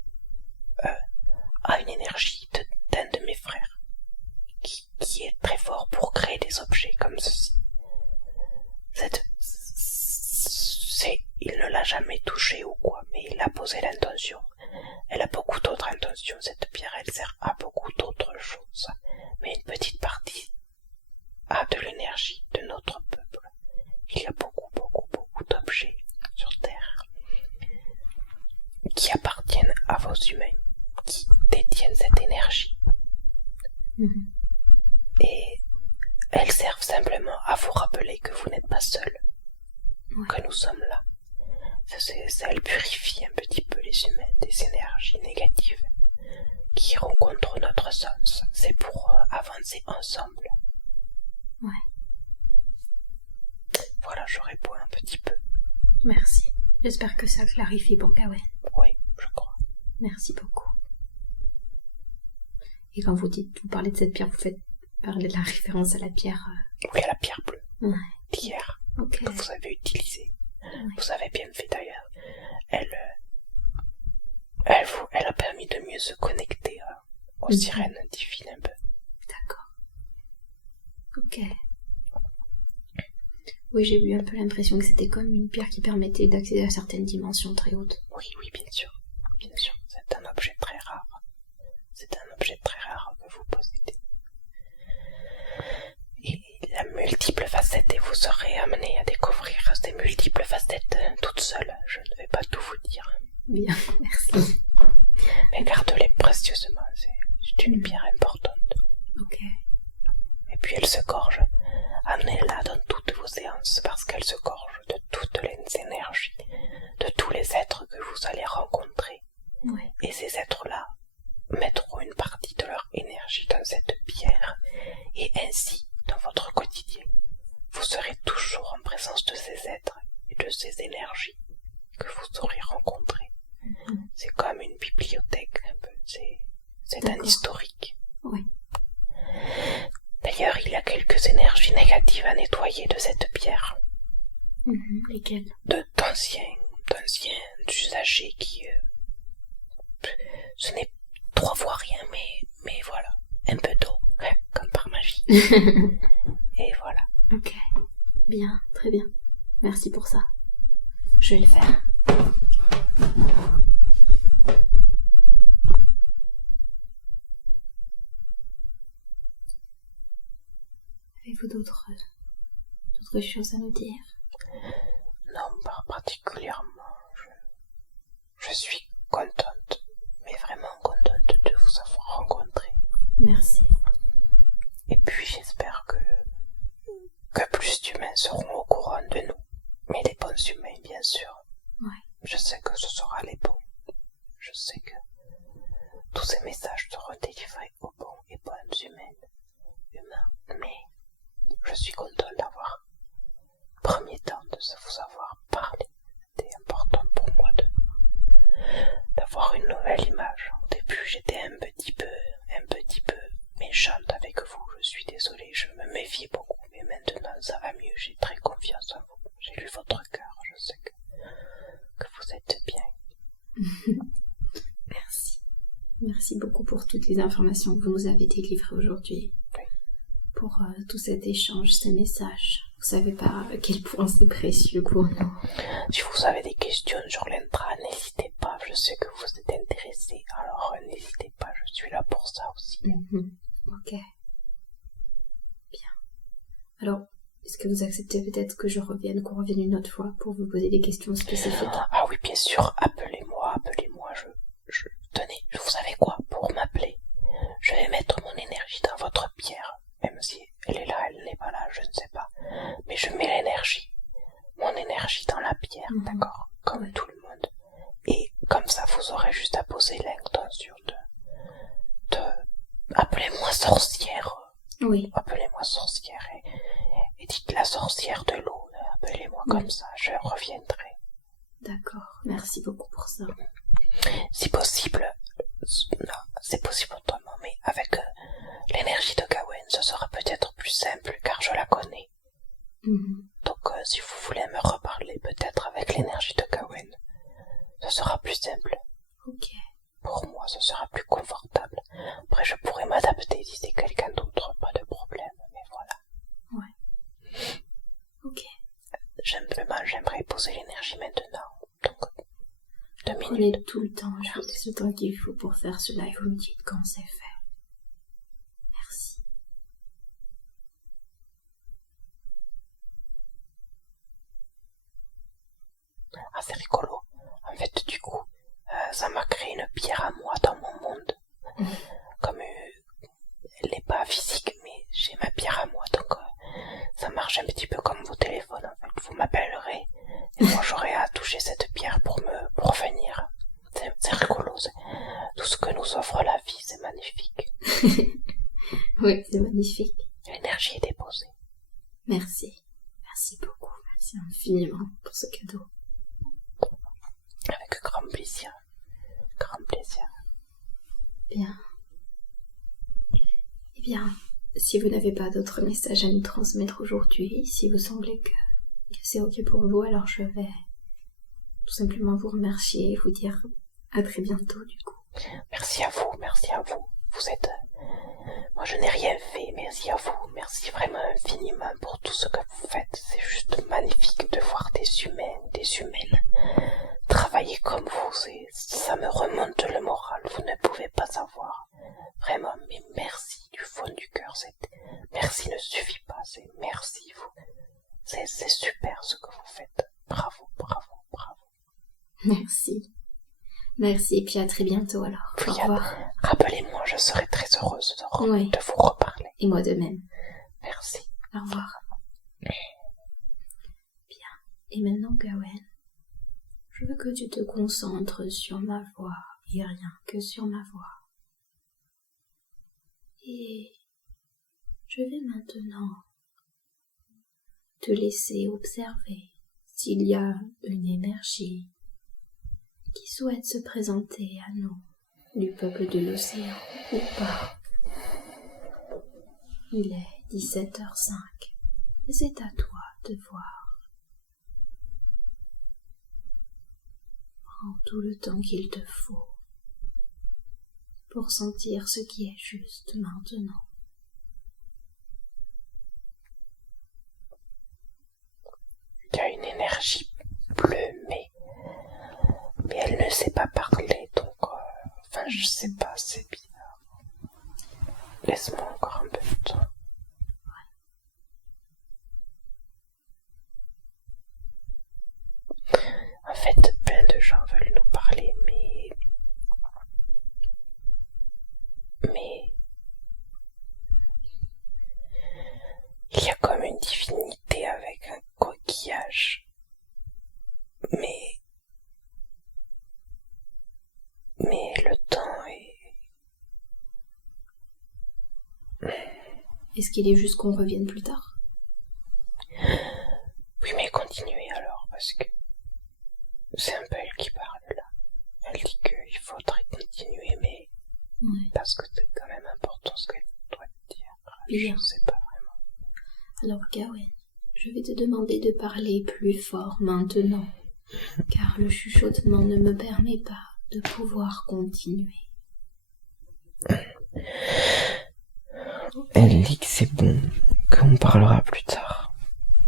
a une énergie d'un de mes frères, qui est très fort pour créer des objets comme ceci. Il ne l'a jamais touché ou quoi, mais il a posé l'intention. Elle a beaucoup d'autres intentions, cette pierre, elle sert à beaucoup d'autres choses. Mais une petite partie a de l'énergie de notre peuple. Il y a beaucoup d'objets sur Terre qui appartiennent à vos humains, qui détiennent cette énergie. Et elles servent simplement à vous rappeler que vous n'êtes pas seul, que nous sommes là. Elle purifie un petit peu les humains des énergies négatives qui rencontrent notre sens. C'est pour avancer ensemble. Ouais. Voilà, je réponds un petit peu. Merci. J'espère que ça clarifie pour Kawen. Oui, je crois. Merci beaucoup. Et quand vous parlez de cette pierre, vous faites parler de la référence à la pierre... Oui, à la pierre bleue. Ouais. D'hier. Okay. Que vous avez utilisée. Ouais. Vous avez bien fait d'ailleurs. Elle a permis de mieux se connecter aux sirènes divines un peu. D'accord. Ok. Oui, j'ai eu un peu l'impression que c'était comme une pierre qui permettait d'accéder à certaines dimensions très hautes. Oui, bien sûr. Bien sûr. C'est un objet très rare. C'est un objet très rare que vous possédez. Et la multiple facette, et vous serez amené à découvrir ces multiples facettes toutes seules. Je ne vais pas tout vous dire. Bien, merci. Mais gardez-les précieusement, c'est une pierre importante. Ok. Et puis elle se gorge. Amenez-la dans toutes vos séances, parce qu'elle se gorge de toutes les énergies, de tous les êtres que vous allez rencontrer. Oui. Et ces êtres-là mettront une partie de leur énergie dans cette pierre. Et ainsi, dans votre quotidien, vous serez toujours en présence de ces êtres et de ces énergies que vous aurez rencontrées. C'est comme une bibliothèque un peu, c'est un historique. Oui. D'ailleurs, il y a quelques énergies négatives à nettoyer de cette pierre. Lesquelles? D'anciens usagers qui... ce n'est 3 fois rien, mais voilà, un peu d'eau, comme par magie. Et voilà. Ok, bien, très bien. Merci pour ça. Je vais le faire. Avez-vous d'autres choses à nous dire? Non, pas particulièrement. Je suis contente, mais vraiment contente de vous avoir rencontré. Merci. Et puis j'espère que plus d'humains seront au courant de nous. Mais les bons humains, bien sûr. Ouais. Je sais que ce sera les bons. Je sais que tous ces messages seront délivrés aux bons et bonnes humains. Mais je suis content d'avoir, premier temps, de vous avoir parlé. C'était important pour moi d'avoir une nouvelle image. Au début, j'étais un petit peu méchante avec vous. Je suis désolée, je me méfiais beaucoup. Mais maintenant, ça va mieux. J'ai très confiance en vous. J'ai lu votre cœur. Je sais que vous êtes bien. Merci. Merci beaucoup pour toutes les informations que vous nous avez délivrées aujourd'hui. Oui. Pour tout cet échange, ces messages. Vous savez pas à quel point c'est précieux pour nous. Si vous avez des questions sur l'intra, n'hésitez pas. Je sais que vous êtes intéressés. Alors n'hésitez pas, je suis là pour ça aussi. Ok. Bien. Alors, est-ce que vous acceptez peut-être que qu'on revienne une autre fois pour vous poser des questions spécifiques? Ah oui, bien sûr, appelez-moi. Tenez, vous savez quoi, pour m'appeler, je vais mettre mon énergie dans votre pierre. Même si elle est là, elle n'est pas là, je ne sais pas. Mais je mets mon énergie dans la pierre, d'accord? Comme tout le monde. Et comme ça, vous aurez juste à poser l'intention de appelez-moi sorcière. Oui. Appelez-moi sorcière et dites la sorcière de l'eau. Appelez-moi comme ça, je reviendrai. D'accord, merci beaucoup pour ça. Si possible, non, c'est possible autrement, mais avec l'énergie de Gawain, ce sera peut-être plus simple, car je la connais. Donc, si vous voulez me reparler peut-être avec l'énergie de Gawain, ce sera plus simple. Ok. Pour moi, ce sera plus confortable. Après, je pourrais m'adapter si c'est quelqu'un d'autre, pas de problème, mais voilà. Ouais. Ok. J'aimerais poser l'énergie maintenant, donc 2 minutes. Prenez tout le temps, je vous laisse le temps qu'il faut pour faire cela et vous me dites quand c'est fait. Merci. Ah, c'est rigolo. En fait, du coup, ça m'a créé une pierre à moi dans mon monde. Comme elle n'est pas physique, mais j'ai ma pierre à moi, donc ça marche un petit peu comme vos téléphones. En fait, vous m'appellerez et moi j'aurai à toucher cette pierre pour venir. C'est rigolo. Tout ce que nous offre la vie, c'est magnifique. Oui, c'est magnifique. L'énergie est déposée. Merci. Merci beaucoup. Merci infiniment pour ce cadeau. Avec grand plaisir. Grand plaisir. Bien. Eh bien, si vous n'avez pas d'autres messages à nous transmettre aujourd'hui, si vous semblez que c'est ok pour vous, alors je vais tout simplement vous remercier et vous dire à très bientôt du coup. Merci à vous, merci à vous. Vous êtes... Moi je n'ai rien fait, merci à vous. Merci vraiment infiniment pour tout ce que vous faites. C'est juste magnifique de voir des humaines travailler comme vous. Ça me remonte le moral, vous ne pouvez pas savoir. Vraiment, mais merci du fond du cœur. Merci ne suffit pas, c'est merci vous. C'est super ce que vous faites. Bravo, bravo, bravo. Merci. Merci et puis à très bientôt alors. Puis, au revoir. Rappelez-moi, je serai très heureuse de vous reparler. Et moi de même. Merci. Au revoir. Bien. Et maintenant, Gawain, Je veux que tu te concentres sur ma voix et rien que sur ma voix. Et je vais maintenant te laisser observer s'il y a une énergie qui souhaite se présenter à nous, du peuple de l'océan, ou pas. Il est 17h05 et c'est à toi de voir. Prends tout le temps qu'il te faut pour sentir ce qui est juste maintenant. Il y a une énergie bleue, mais elle ne sait pas parler, donc je sais pas, c'est bizarre. Laisse-moi encore un peu de temps. En fait, plein de gens veulent nous parler, mais il y a comme une divinité avec un coquillage. Mais le temps est... Est-ce qu'il est juste qu'on revienne plus tard? Oui, mais continuez alors, parce que c'est un peu elle qui parle là. Elle dit qu'il faudrait continuer, mais parce que c'est quand même important ce qu'elle doit te dire. Bien. Je sais pas vraiment. Alors Gawain, je vais te demander de parler plus fort maintenant, car le chuchotement ne me permet pas de pouvoir continuer. Elle dit que c'est bon, qu'on parlera plus tard.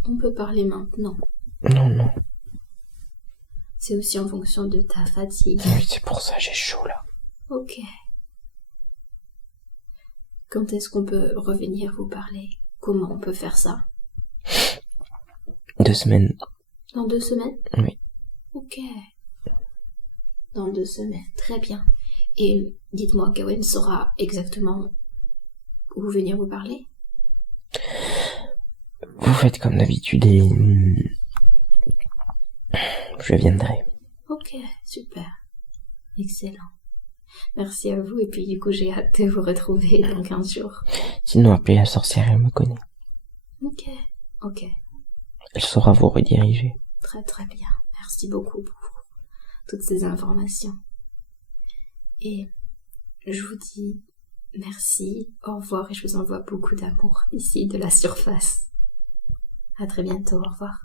On peut parler maintenant. Non. C'est aussi en fonction de ta fatigue. Oui, c'est pour ça, j'ai chaud là. Ok. Quand est-ce qu'on peut revenir vous parler? Comment on peut faire ça? 2 semaines. Dans 2 semaines? Oui. Ok. Dans 2 semaines, très bien. Et dites-moi, Gawain saura exactement où venir vous parler? Vous faites comme d'habitude et je viendrai. Ok, super. Excellent. Merci à vous et puis du coup j'ai hâte de vous retrouver dans 15 jours. Sinon, appelez la sorcière, elle me connaît. Ok. Elle saura vous rediriger. Très très bien. Merci beaucoup pour toutes ces informations. Et je vous dis merci, au revoir et je vous envoie beaucoup d'amour ici de la surface. À très bientôt, au revoir.